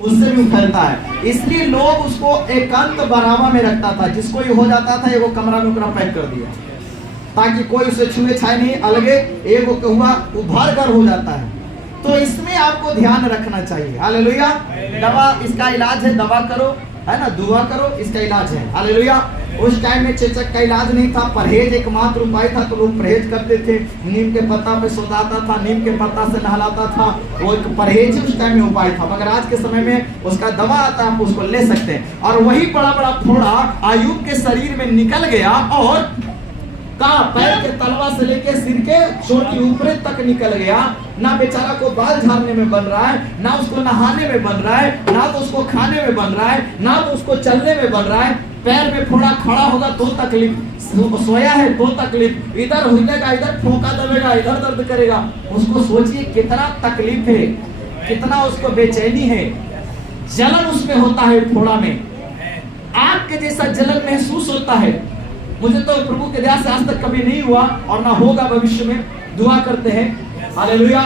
उससे भी फैलता है। इसलिए लोग उसको एकांत बरावा में रखता था, जिसको ये हो जाता था एगो कमरा में उकरा पैक कर दिया ताकि कोई उसे छुए छाए नहीं, अलगे एगो हुआ उभर कर हो जाता है। तो इसमें आपको ध्यान रखना चाहिए। हालेलुया। दवा इसका इलाज है, दवा करो, है ना, दुआ करो, इसका इलाज है। हालेलुया। उस टाइम में चेचक का इलाज नहीं था, परहेज एकमात्र उपाय था, तो लोग परहेज करते थे। नीम के पत्ता पे सोताता था, नीम के पत्ता से नहलाता था, वो एक परहेज ही उस टाइम में उपाय था। मगर आज के समय में उसका दवा आता है, आप उसको ले सकते हैं। और वही बड़ा बड़ा फोड़ा अय्यूब के शरीर में निकल गया और पैर के तलवा से लेके सिर के चोटी ऊपर तक निकल गया। ना बेचारा को बाल झाड़ने में बन रहा है, ना उसको नहाने में बन रहा है, ना तो उसको खाने में बन रहा है, ना तो उसको चलने में बन रहा है। पैर में फोड़ा खड़ा होगा तो तकलीफ, सोया है तो तकलीफ, इधर हिलेगा, इधर ठोका दबेगा, इधर दर्द करेगा। उसको सोचिए कितना तकलीफ है, कितना उसको बेचैनी है, जलन उसमें होता है, फोड़ा में आग के जैसा जलन महसूस होता है। मुझे तो प्रभु के दया से आज तक कभी नहीं हुआ और ना होगा भविष्य में, दुआ करते हैं। हालेलुया।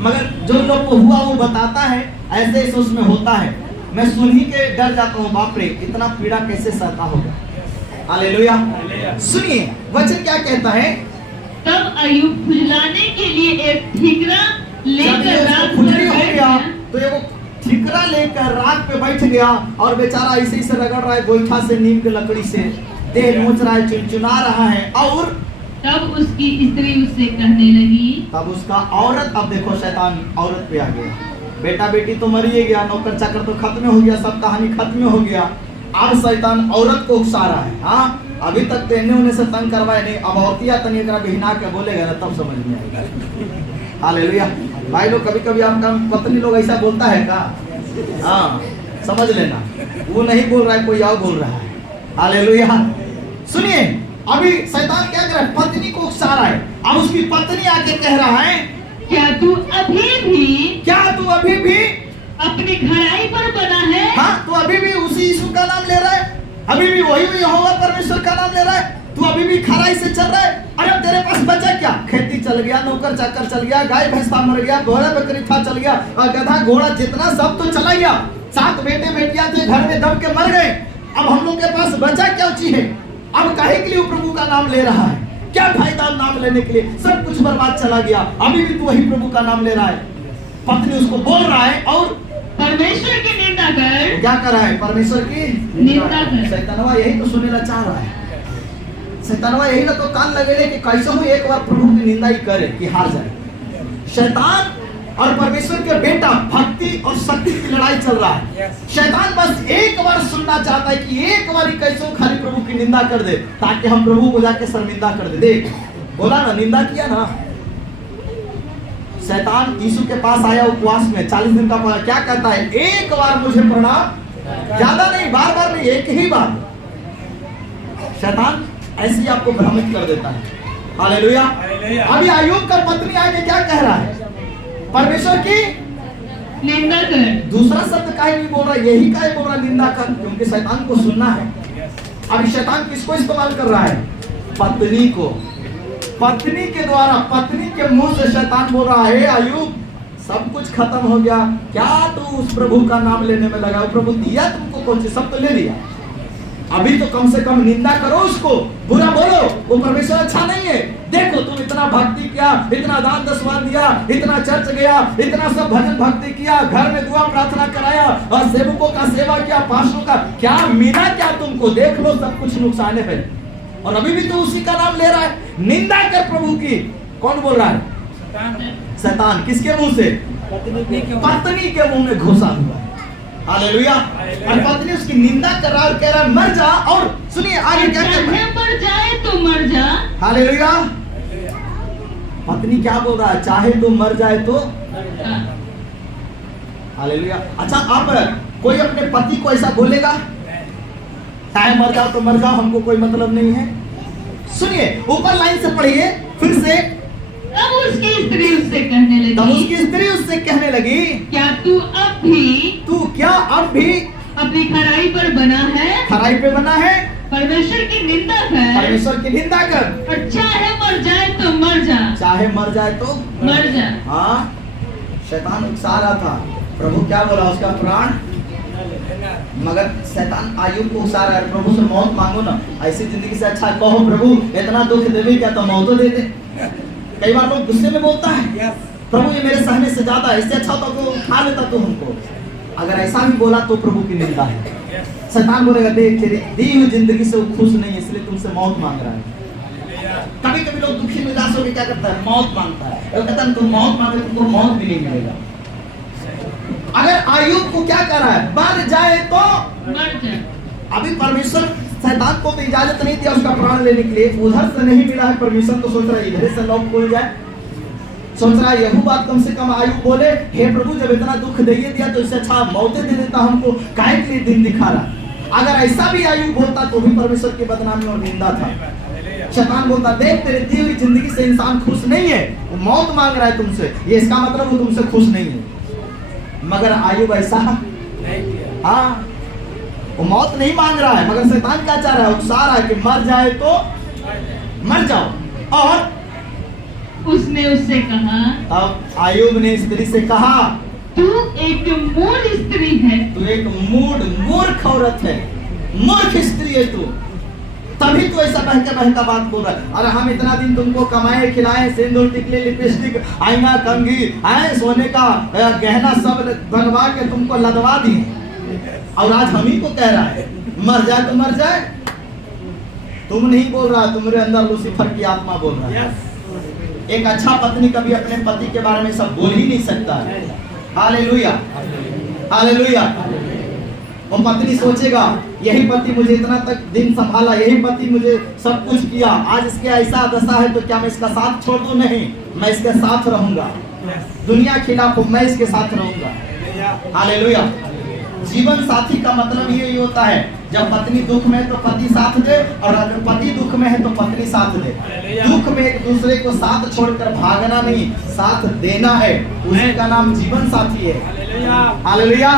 मगर जो लोग को हुआ वो बताता है, ऐसे ऐसे उसमें होता है। मैं सुन ही के डर जाता हूँ, बाप रे इतना पीड़ा कैसे सहता होगा। हालेलुया। सुनिए वचन क्या कहता है। तब अय्यूब खुजलाने के लिए एक ठिकरा लेकर रात हो गया, तो ये वो ठिकरा लेकर रात पे बैठ गया और बेचारा ऐसे ही से रगड़ रहा है गोईठा से, नीम के लकड़ी से, देह नोच रहा है, चुनचुना रहा है। और तब उसकी स्त्री उससे कहने लगी, तब उसका औरत, अब देखो शैतान औरत पे आ गया। बेटा बेटी तो मर ही गया, नौकर चाकर तो खत्म हो गया, सब कहानी खत्म हो गया। अब शैतान औरत को उकसा रहा है। हाँ, अभी तक तो इन्हें उन्हें से तंग करवाए नहीं, अब औरतिया तनी बिहना के बोलेगा ना तब समझ में आएगा। हालेलुया। भाई लोग कभी कभी आपका पत्नी लोग ऐसा बोलता है का? हाँ, समझ लेना वो नहीं बोल रहा है, कोई और बोल रहा है। हालेलुया। सुनिए अभी शैतान क्या कर रहा है, पत्नी को उकसा रहा है। अब उसकी पत्नी आके कह रहा है, क्या तू अभी भी अपनी खड़ाई पर बना है? हाँ, तू अभी भी उसी यीशु का नाम ले रहा है, अभी भी वही यहोवा परमेश्वर का नाम ले रहा है, तू अभी भी खड़ाई से चल रहा है। अरे तेरे पास बचा क्या? खेती चल गया, नौकर चाकर चल गया, गाय भैंसा मर गया, घोड़ा बकरी था चल गया, और गधा घोड़ा जितना सब तो चला गया। 7 बेटे बेटियां थे घर में दब के मर गए। अब हम लोग के पास बचा क्या चीज है? अब काहे के लिए प्रभु का नाम ले रहा है? क्या फायदा नाम लेने के लिए? सब कुछ बर्बाद चला गया, अभी भी तू वही प्रभु का नाम ले रहा है। पत्नी उसको बोल रहा है और परमेश्वर की निंदा कर। क्या कर रहा है? परमेश्वर की निंदा कर। शैतानवा यही तो सुनने ला चाह रहा है। शैतानवा यही ना तो कान लगे कि कैसे हो एक बार प्रभु की निंदा ही करे कि हार जाए। शैतान और परमेश्वर के बेटा भक्ति और शक्ति की लड़ाई चल रहा है। शैतान बस एक बार सुनना चाहता है कि एक बार कैसे खाली प्रभु की निंदा कर दे, ताकि हम प्रभु को जाके शर्मिंदा कर दे। देख बोला ना, निंदा किया ना। शैतान यीशु के पास आया उपवास में 40 दिन का, क्या कहता है? एक बार मुझे प्रणाम, ज्यादा नहीं, बार बार नहीं, एक ही बार। शैतान ऐसे ही आपको भ्रमित कर देता है। हालेलुया। अभी अय्यूब का पत्नी आके क्या कह रहा है? परमेश्वर की निंदा कर। दूसरा शब्द काहे नहीं बोल रहा, यही काहे बोल रहा निंदा कर, क्योंकि शैतान को सुनना है। अभी शैतान किसको इस्तेमाल कर रहा है? पत्नी को। पत्नी के द्वारा, पत्नी के मुंह से शैतान बोल रहा है, अय्यूब सब कुछ खत्म हो गया, क्या तू उस प्रभु का नाम लेने में लगा? प्रभु दिया तुमको कौन सी? सब तो ले लिया, अभी तो कम से कम निंदा करो, उसको बुरा बोलो, वो परमेश्वर अच्छा नहीं है। देखो तुम इतना भक्ति किया, इतना दान दशवान दिया, इतना चर्च गया, इतना सब भजन भक्ति किया, घर में दुआ प्रार्थना कराया, और सेवकों का सेवा किया, पास्टरों का, क्या मिला क्या तुमको? देख लो सब कुछ नुकसान है, और अभी भी तो उसी का नाम ले रहा है। निंदा कर प्रभु की। कौन बोल रहा है? शैतान। किसके मुंह से? पत्नी के मुंह में घुसा हुआ। हालेलुया। और पत्नी उसकी निंदा कर रहा है और कह रहा है मर जा। और सुनिए आगे क्या कहता है? मर जाए तो मर जा। हालेलुया। पत्नी क्या बोल रहा है? चाहे तो मर जाए तो। हालेलुया। अच्छा, आप कोई अपने पति को ऐसा बोलेगा? चाहे मर जाओ तो मर जाओ, हमको कोई मतलब नहीं है। सुनिए ऊपर लाइन से पढ़िए फिर से। तब उसकी स्त्री उससे कहने लगी, क्या तू अब भी अपनी खड़ाई पर बना है? खड़ाई पे बना है? परमेश्वर की निंदा कर। परमेश्वर की निंदा कर। और चाहे मर जाए तो मर जा। चाहे मर जाए तो मर जा। हाँ, शैतान उकसा रहा था प्रभु क्या बोला, उसका प्राण। मगर शैतान आयुब को उकसा रहा है, प्रभु से मौत मांगो ना, ऐसी जिंदगी से अच्छा कहो प्रभु इतना दुख देवे क्या तो मौत दे दे। कई बार लोग गुस्से में बोलता है, प्रभु ये मेरे सहने से ज्यादा है, इससे अच्छा तो खा लेता तू हमको। अगर ऐसा भी बोला तो प्रभु की निंदा है। शैतान बोलेगा देख तेरी दी हुई जिंदगी से वो खुश नहीं है, इसलिए तुमसे मौत मांग रहा है। कभी कभी लोग दुखी निराश होकर क्या करता है, मौत मांगता है। वो कहता है तुम मौत मांगे तुमको मौत भी नहीं मिलेगा। अगर आयुब को क्या कर रहा है, मर जाए तो मर जाए। अभी परमेश्वर शैतान को तो इजाजत नहीं दिया उसका प्राण लेने के लिए, उधर से नहीं मिला है परमिशन, तो सोच रहा है इधर से लॉक खुल जाए। सोच रहा है यही बात कम से कम आयुब बोले, हे प्रभु जब इतना दुख दे दिया तो इससे अच्छा मौतें दे देता हमको, काहे के लिए दिन दिखा रहा। अगर ऐसा भी आयुब बोलता तो भी परमेश्वर की बदनामी और निंदा था। शैतान बोलता देख तेरी दी हुई जिंदगी से इंसान खुश नहीं है, वो मौत मांग रहा है तुमसे, ये इसका मतलब वो तुमसे खुश नहीं है। मगर आयुब ऐसा हाँ वो मौत नहीं मांग रहा है, मगर शैतान क्या चाह रहा है, उकसा रहा है कि मर जाए तो मर जाओ। और उसने उससे कहा, अब आयुब ने स्त्री से कहा तू एक मूढ़ स्त्री है। तू एक मूर्ख औरत है, मूर्ख स्त्री है तू, तभी तो ऐसा बहका बात बोल रहा है। अरे हम इतना दिन तुमको कमाए खिलाए, सिंदूर टिकली लिपस्टिक आईना कंघी सोने का गहना सब बनवा के तुमको लदवा दिए, और आज हम ही को कह रहा है मर जाए तो मर जाए। तुम नहीं बोल रहा, तुम्हारे अंदर लूसीफर की आत्मा बोल रहा है। एक अच्छा पत्नी कभी अपने पति के बारे में सब बोल ही नहीं सकता है। Hallelujah hallelujah. वो पत्नी सोचेगा यही पति मुझे इतना तक दिन संभाला, यही पति मुझे सब कुछ किया, आज इसके ऐसा दशा है तो क्या मैं इसका साथ छोड़ दूं? नहीं, मैं इसके साथ रहूंगा, दुनिया खिलाफ हूं, मैं इसके साथ रहूंगा। हालेलुया। जीवन साथी का मतलब ये होता है जब पत्नी दुख में है तो पति साथ दे, और अगर पति दुख में है तो पत्नी साथ दे। दुख में एक दूसरे को साथ छोड़कर भागना नहीं, साथ देना है, उसी का नाम जीवन साथी है। हालेलुया।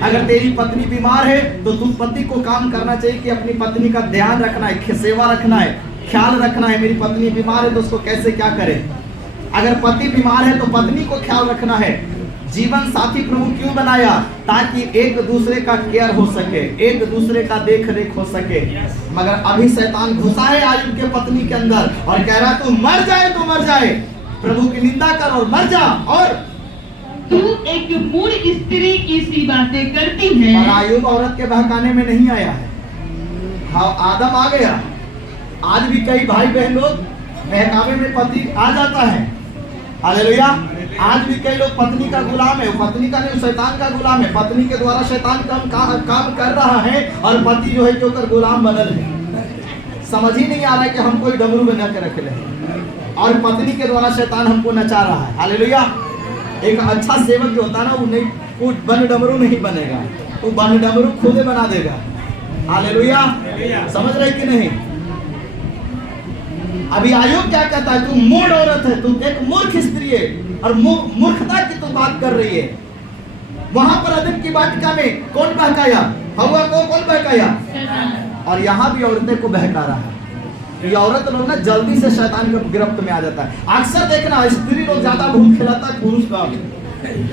अगर तेरी पत्नी बीमार है तो तुम पति को काम करना चाहिए कि अपनी पत्नी का ध्यान रखना है, सेवा रखना है, ख्याल रखना है। मेरी पत्नी बीमार है तो उसको कैसे क्या करे। अगर पति बीमार है तो पत्नी को ख्याल रखना है। जीवन साथी प्रभु क्यों बनाया? ताकि एक दूसरे का केयर हो सके, एक दूसरे का देख रेख हो सके। मगर अभी शैतान घुसा है आयुब के पत्नी के अंदर और कह रहा तू मर जाए तो मर जाए, प्रभु की निंदा कर और मर जा। और तू एक मूढ़ स्त्री की सी बातें करती है। और आयुब औरत के बहकाने में नहीं आया है। हाँ, आदम आ गया। आज भी कई भाई बहन लोग बहकावे में पति आ जाता है। हालेलुया। आज भी कई लोग पत्नी का गुलाम है, पत्नी का नहीं शैतान का गुलाम है। पत्नी के द्वारा शैतान काम कर रहा है और पति जो है जो कर गुलाम बनल है। समझ ही नहीं आ रहा है कि हम कोई डमरू बना के रख ले, और पत्नी के द्वारा शैतान हमको नचा रहा है। हालेलुया। एक अच्छा सेवक जो होता है ना, वो नहीं, वो बन डमरू नहीं बनेगा, वो बन डमरू खुद बना देगा। हालेलुया। समझ रहे कि नहीं? अभी आयुब क्या कहता है? तू मूढ़ औरत है, तू एक मूर्ख स्त्री है, और मूर्खता की तो बात कर रही है। वहां पर अदन की वाटिका में कौन बहकाया? हवा को कौन बहकाया? और यहाँ भी औरतें को बहका रहा है। ये औरत लोग ना जल्दी से शैतान के गिरफ्त में आ जाता है। अक्सर देखना स्त्री लोग ज्यादा भूत खिलाता है पुरुष का,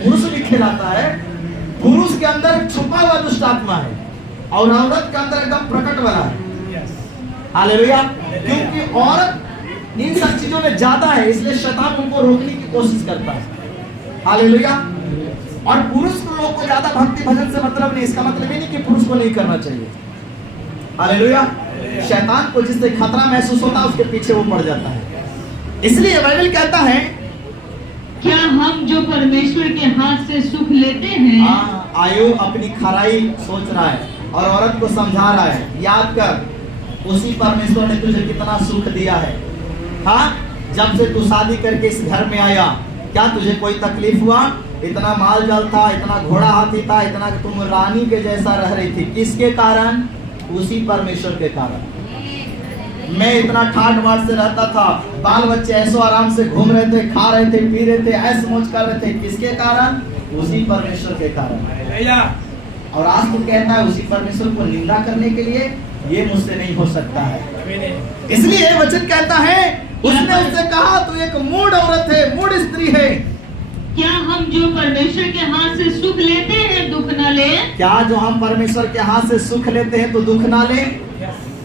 पुरुष भी खिलाता है। पुरुष के अंदर छुपा हुआ दुष्ट आत्मा है और औरत के अंदर एकदम प्रकट वाला है। हालेलुया। क्योंकि औरत इन सब चीजों में ज्यादा है, इसलिए शैतान उनको रोकने की कोशिश करता है। हालेलुया। और पुरुष लोग को ज्यादा भक्ति भजन से मतलब नहीं, इसका मतलब ये नहीं कि पुरुष को नहीं करना चाहिए। हालेलुया। शैतान को जिससे खतरा महसूस होता है उसके पीछे वो पड़ जाता है। इसलिए बाइबल कहता है क्या हम जो परमेश्वर के हाथ से सुख लेते हैं। आयुब अपनी खराई सोच रहा है और औरत को समझा रहा है, याद कर उसी परमेश्वर ने तुझे कितना सुख दिया है। हाँ, जब से तू शादी करके इस घर में आया, क्या तुझे कोई तकलीफ हुआ? इतना माल जाल था, इतना घोड़ा हाथी था, इतना तुम रानी के जैसा रह रही थी। किसके कारण? उसी परमेश्वर के कारण। मैं इतना ठाट बाट से रहता था, बाल बच्चे ऐसो आराम से घूम रहे थे, खा रहे थे, पी रहे थे, ऐस मौज कर रहे थे। किसके कारण? उसी परमेश्वर के कारण। और आज तो कहता है उसी परमेश्वर को निंदा करने के लिए, ये मुझसे नहीं हो सकता है। इसलिए वचन कहता है, उसने उससे कहा तू एक मूढ़ औरत है, मूढ़ स्त्री है। क्या हम जो परमेश्वर के हाथ से सुख लेते हैं दुख न ले? क्या जो हम परमेश्वर के हाथ से सुख लेते हैं तो दुख ना ले?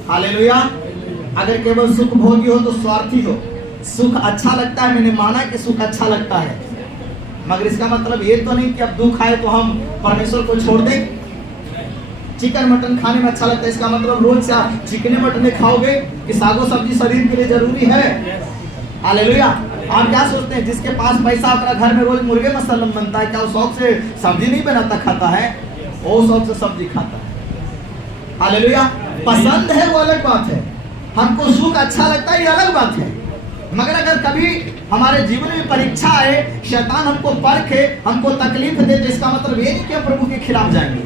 हालेलुया। अगर केवल सुख भोगी हो तो स्वार्थी हो। सुख अच्छा लगता है, मैंने माना कि सुख अच्छा लगता है, मगर इसका मतलब ये तो नहीं कि अब दुख आए तो हम परमेश्वर को छोड़ दें। चिकन मटन खाने में अच्छा लगता है, इसका मतलब रोज से आप चिकन मटन खाओगे कि सागो सब्जी शरीर के लिए जरूरी है? हालेलुया। आप क्या सोचते हैं जिसके पास पैसा अपना घर में रोज मुर्गे मसल्लम बनता है, क्या वो शौक से सब्जी नहीं बनाता खाता है? वो शौक से सब्जी खाता है। हालेलुया। पसंद है वो अलग बात है, हमको सुख अच्छा लगता है ये अलग बात है, मगर अगर कभी हमारे जीवन में परीक्षा आए, शैतान हमको परखे, हमको तकलीफ दे, तो इसका मतलब ये नहीं कि हम प्रभु के खिलाफ जाएंगे,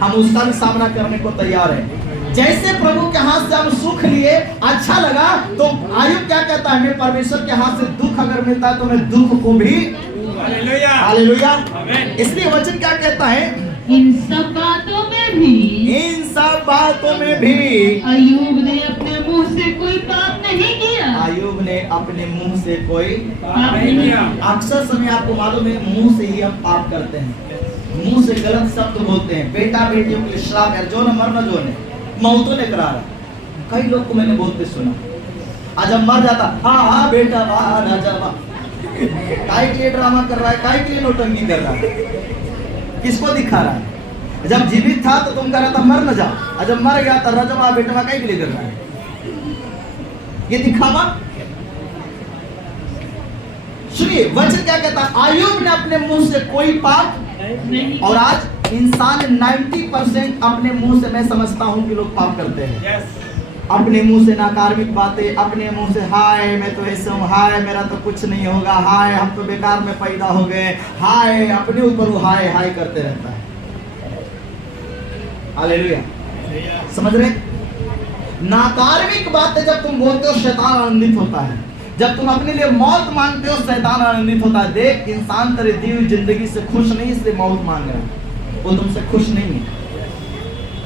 हम उसका भी सामना करने को तैयार है। जैसे प्रभु के हाथ से हम सुख लिए, अच्छा लगा, तो आयुब क्या कहता है, मैं परमेश्वर के हाथ से दुख अगर मिलता है तो मैं दुख को भी, हालेलुया। इसलिए वचन क्या कहता है, इन सब बातों में भी, इन सब बातों में भी अय्यूब ने अपने मुंह से कोई पाप नहीं किया। अय्यूब ने अपने मुंह से कोई पाप नहीं किया। अक्सर समय आपको मालूम है मुंह से ही हम पाप करते हैं, मुंह से गलत शब्द बोलते हैं, बेटा बेटियों के लिए श्राप है, जो न मरना जो ने मौतों ने करा रहा। कई लोग को मैंने बोलते सुना, आज हम मर जाता, हाँ हाँ बेटा वाह राजा वाह, काय के लिए ड्रामा कर रहा है, काय के लिए नौटंकी कर रहा है, किसको दिखा रहा है? जब जीवित था तो तुम कह रहा था मर न जाओ, और जब मर गया तो राजा वाह बेटा वाह काय के लिए कर रहा है? ये दिखावा। सुनिए वचन क्या कहता है, अय्यूब ने अपने मुंह से कोई पाप नहीं। और आज इंसान 90% अपने मुंह से, मैं समझता हूं कि लोग पाप करते हैं। अपने मुंह से नकारात्मक बातें, अपने मुंह से हाय मैं तो ऐसे हूँ, हाय मेरा तो कुछ नहीं होगा, हाय हम तो बेकार में पैदा हो गए, हाय अपने ऊपर वो हाय हाय करते रहता है। हालेलुया। समझ रहे? नकारात्मक बातें जब तुम बोलते हो शैतान आनंदित होता है, जब तुम अपने लिए मौत मांगते हो शैतान आनंदित होता है। देख इंसान तेरी दी हुई जिंदगी से खुश नहीं, इसलिए मौत मांग रहा है, वो तुमसे खुश नहीं है।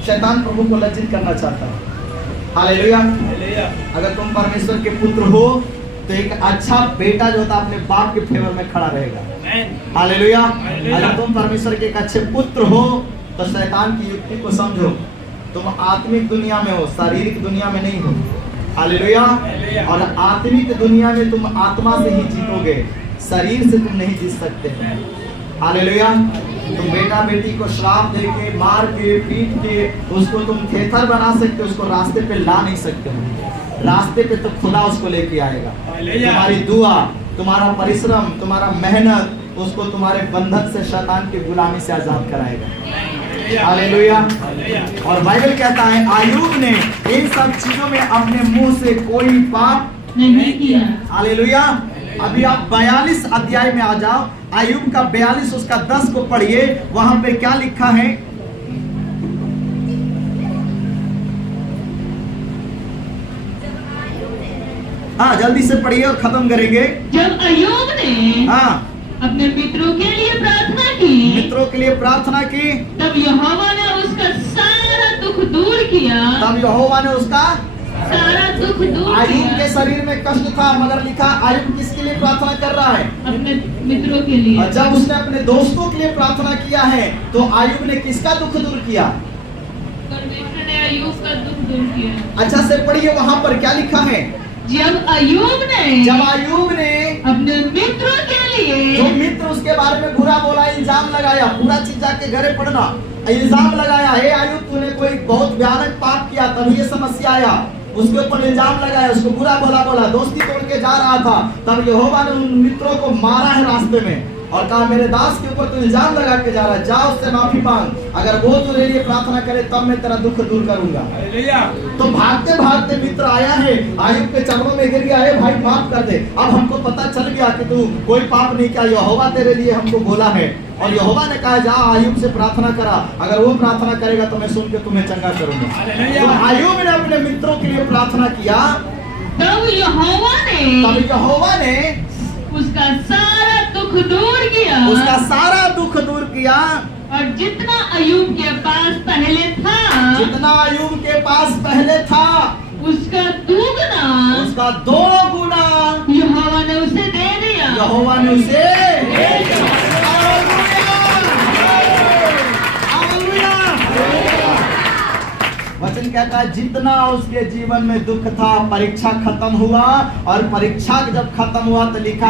शैतान प्रभु को लज्जित करना चाहता है। हालेलुया। अगर तुम परमेश्वर के पुत्र हो तो एक अच्छा बेटा जो होता है अपने बाप के फेवर में खड़ा रहेगा। हालेलुया। अगर तुम परमेश्वर के एक अच्छे पुत्र हो तो शैतान की युक्ति को समझो, तुम आत्मिक दुनिया में हो, शारीरिक दुनिया में नहीं हो। हालेलुया। और आत्मिक दुनिया में तुम आत्मा से ही जीतोगे, शरीर से तुम नहीं जीत सकते। हालेलुया। तुम बेटा बेटी को श्राप देके, मार के, पीट के उसको तुम थेथर बना सकते हो, उसको रास्ते पे ला नहीं सकते हो। रास्ते पे तो खुदा उसको लेके आएगा। तुम्हारी दुआ, तुम्हारा परिश्रम, तुम्हारा मेहनत उसको तुम्हारे बंधन से, शैतान की गुलामी से आजाद कराएगा। हालेलुया। और बाइबल कहता है अय्यूब ने इन सब चीजों में अपने मुंह से कोई पाप नहीं किया। हालेलुया। अभी आप 42 अध्याय में आ जाओ, अय्यूब का 42 उसका 10 को पढ़िए, वहां पे क्या लिखा है? हाँ जल्दी से पढ़िए और खत्म करेंगे। जब अय्यूब ने हाँ अपने मित्रों के लिए प्रार्थना की, मित्रों के लिए प्रार्थना की, तब यहोवा ने उसका सारा दुख दूर किया। तब यहोवा ने उसका सारा दुख दूर अय्यूब किया। के शरीर में कष्ट था, मगर लिखा अय्यूब किसके लिए प्रार्थना कर रहा है? अपने मित्रों के लिए। और जब उसने अपने दोस्तों के लिए प्रार्थना किया है तो अय्यूब ने किसका दुख दूर किया? परमेश्वर ने अय्यूब का दुख दूर किया। अच्छा से पढ़िए, वहां पर क्या लिखा है? जब अय्यूब ने अपने मित्रों के लिए, जो मित्र उसके बारे में बुरा बोला, इल्जाम लगाया, पूरा चीज जाके घरे पढ़ना, इल्जाम लगाया, हे अय्यूब तूने कोई बहुत भयानक पाप किया तभी ये समस्या आया, उसके ऊपर इल्जाम लगाया, उसको बुरा बोला, दोस्ती तोड़ के जा रहा था, तब यहोवा ने उन मित्रों को मारा है रास्ते में और कहा मेरे दास के ऊपर तो इल्जाम लगा के जा रहा है, जा उससे माफी मांग, अगर वो तेरे लिए प्रार्थना करे तब मैं तेरा दुख दूर करूंगा। तो भागते भागते मित्र आया है, अय्यूब के चरणों में गिर गया है, भाई माफ कर दे, अब हमको पता चल गया कि तू कोई पाप नहीं किया, यहोवा तेरे लिए हमको बोला है और यहोवा ने कहा जा अय्यूब से प्रार्थना करा, अगर वो प्रार्थना करेगा तो मैं सुन के तुम्हें चंगा करूंगा। तो अय्यूब ने अपने मित्रों के लिए प्रार्थना किया, तब यहोवा ने उसका सारा दुख दूर किया, उसका सारा दुख दूर किया। और जितना अय्यूब के पास पहले था, जितना अय्यूब के पास पहले था उसका दुगना, उसका 2 गुना यहोवा ने उसे दे दिया। यहोवा ने उसे वचन कहता है जितना उसके जीवन में दुख था, परीक्षा खत्म हुआ, और परीक्षा जब खत्म हुआ तो लिखा